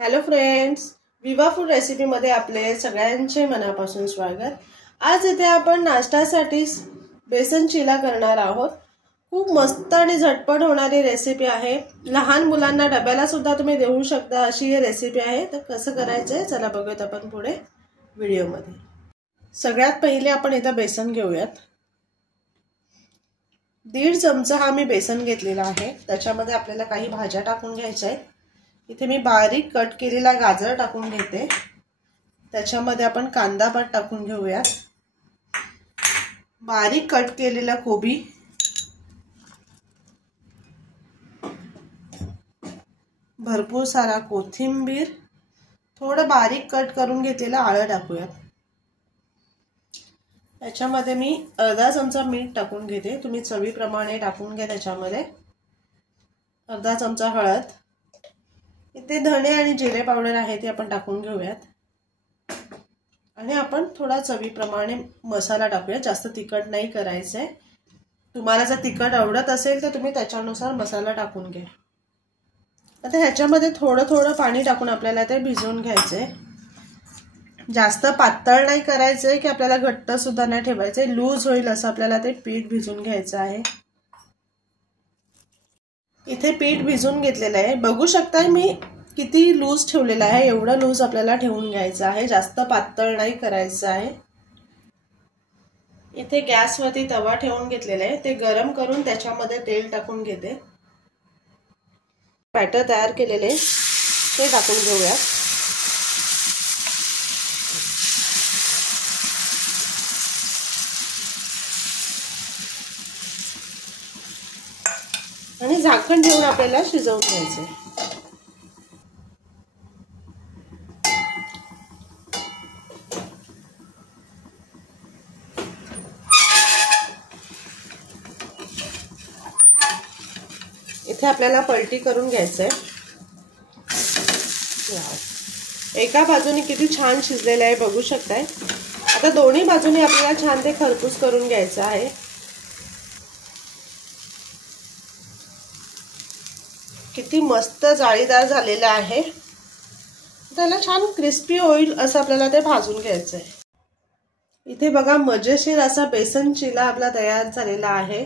Hello friends, विवा food recipe मध्ये आपले सगळ्यांचे मनापासून स्वागत। आज इथे आपण नाश्त्यासाठी बेसन चिला करणार आहोत। खूप मस्त आणि झटपट होणारी रेसिपी आहे। लहान मुलांना डब्याला सुद्धा तुम्ही देऊ शकता अशी ही रेसिपी आहे। तर कसं करायचं चला बघूयात आपण पुढे व्हिडिओ मध्ये। सगळ्यात पहिले आपण इथे बेसन घेऊयात। 1.5 चमचा हा मी बेसन घेतलेला आहे। त्याच्यामध्ये आपल्याला काही भाज्या टाकून घ्यायच्या आहेत। इथे मी बारीक कट केलेला गाजर टाकून घेते। त्याच्यामध्ये आपण कांदा पण टाकून घेऊया। बारीक कट केलेला कोबी, भरपूर सारा कोथिंबीर, थोडं बारीक कट करून घेतलेला आलं टाकूया। त्याच्यामध्ये मी अर्धा चमचा मीठ टाकून घेते। तुम्ही चवीप्रमाणे टाकून घ्या। त्याच्यामध्ये अर्धा चमचा हळद, इथे धणे आणि जिरे पावडर आहे ते आपण टाकून घेऊयात। आणि आपण थोडा चवीप्रमाणे मसाला टाकूया। जास्त तिखट नाही करायचंय। तुम्हाला जर तिखट आवडत असेल तर तुम्ही त्याच्यानुसार मसाला टाकून घ्या। आता ह्याच्यामध्ये थोडं थोडं पाणी टाकून आपल्याला ते भिजवून घ्यायचंय। जास्त पातळ नाही करायचंय की आपल्याला घट्ट सुद्धा नाही ठेवायचंय। लूज होईल असं आपल्याला ते पीठ भिजवून घ्यायचं आहे। इथे पीठ भिजवून घेतलेलं आहे। बघू शकताय मी किती लूज ठेवलेला आहे। एवढं लूज आपल्याला ठेवून घ्यायचं आहे। जास्त पातळ नाही करायचं आहे। इथे गॅसवरती तवा ठेवून घेतलेला आहे। ते गरम करून त्याच्यामध्ये तेल टाकून घेते। बॅटर तयार केलेले ते टाकून घेऊया। आणि झाकण ठेवून आपल्याला शिजवून घ्यायचे। इथे आपल्याला पलटी करून घ्यायचंय। एका बाजूने किती छान शिजलेलं आहे बघू शकताय। आता दोन्ही बाजूने आपल्याला छान ते खरपूस करून घ्यायचं आहे। किती मस्त जाळीदार झालेला आहे। त्याला छान क्रिस्पी होईल असं आपल्याला ते भाजून घ्यायचं आहे। इथे बघा मजेशीर असा बेसन चिला आपला तयार झालेला आहे।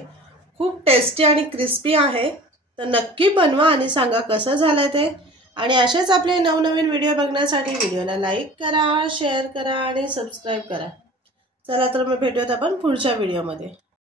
खूप टेस्टी आणि क्रिस्पी आहे। तर नक्की बनवा आणि सांगा कसं झालंय ते। आणि असेच आपले नवनवीन व्हिडिओ बघण्यासाठी व्हिडिओला लाईक करा, शेअर करा आणि सबस्क्राइब करा। चला तर मग भेटूयात आपण पुढच्या व्हिडिओमध्ये।